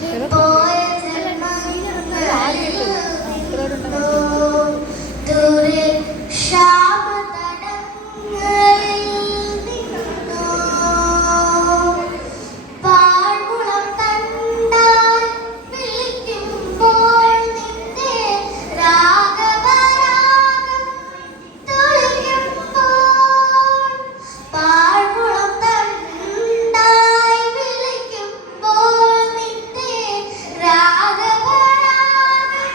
പോയ ജന്മങ്ങളിൽ നിന്നോ ദൂരെ ശാപതടങ്ങളിൽ നിന്നോ പാഴ്മുളം കണ്ടാൽ വിളിക്കുമ്പോൾ നിന്റെ രാഗപരാഗം തുളിക്കുമ്പോൾ പാഴ്മുളം കണ്ടാൽ വിളിക്കുമ്പോൾ നിന്റെ രാഗപരാഗം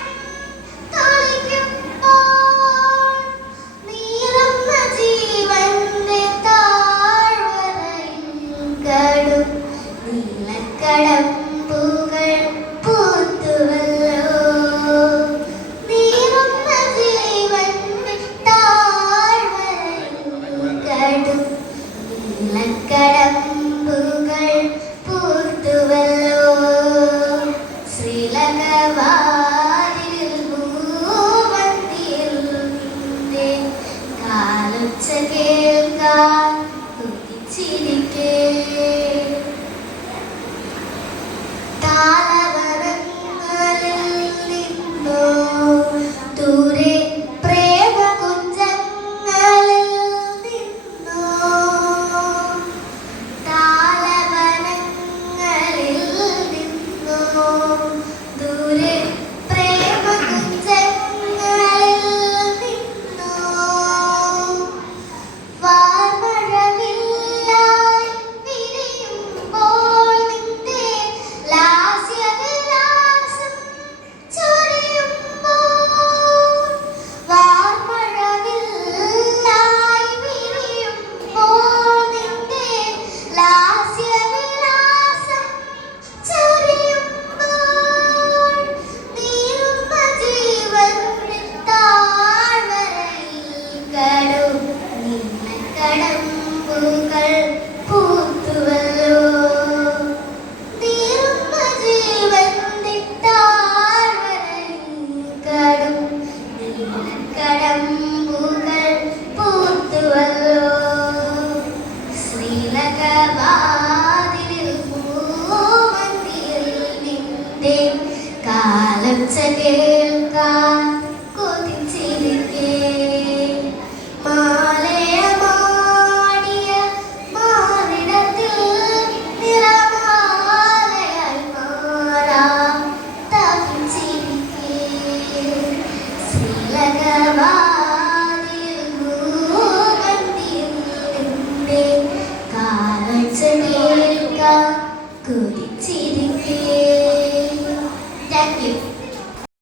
തുളിക്കുമ്പോൾ നീറുന്ന ജീവന്റെ താഴ്വരയിൽ കടും നീലക്കടമ്പുകൾ പൂത്തുവല്ലോ നീറുന്ന ജീവന്റെ താഴ്വരയിൽ കടും നീലക്കടമ്പുകൾ പൂത്തുവല്ലോ ശ്രീലകവാരിൽ മൂവന്തിയിൽ നിന്റെ കാലൊച്ച കേൾക്കാൻ കൊതിച്ചിരിക്കേ താളവനങ്ങളിൽ നിന്നോ ദൂരെ പ്രേമകുഞ്ചങ്ങളിൽ നിന്നോ താളവനങ്ങളിൽ നിന്നോ ദൂരെ പ്രേമകുഞ്ചങ്ങളിൽ നിന്നോ വാർമഴവില്ലായി വിരിയുമ്പോൾ നിന്റെ ലാസ്യവിലാസം ചൊരിയുമ്പോൾ വാർമഴവില്ലായി വിരിയുമ്പോൾ നിന്റെ ലാസ്യവിലാസം ചൊരിയുമ്പോൾ നീറുന്ന ജീവന്റെ താഴ്വരയിൽ കടും നീലക്കടമ്പുകൾ പൂത്തുവല്ലോ നീറുന്ന ജീവന്റെ താഴ്വരയിൽ കടും നീലക്കടമ്പുകൾ പൂത്തുവല്ലോ ശ്രീലകവാതിലിൽ പൂവന്തിയിൽ നിന്റെ കാലൊച്ച കേൾക്കാൻ കൊതിച്ചിരിക്കേ മാലയമാടിയ മാറിടത്തിൽ നിറമാലയായി മാറാം തപിച്ചിരിക്കേ ശ്രീലകവാതിൽ മൂവന്തിയിൽ നിന്റെ കാലൊച്ച കേൾക്കാൻ കൊതിച്ചിരിക്കേ. Thank you.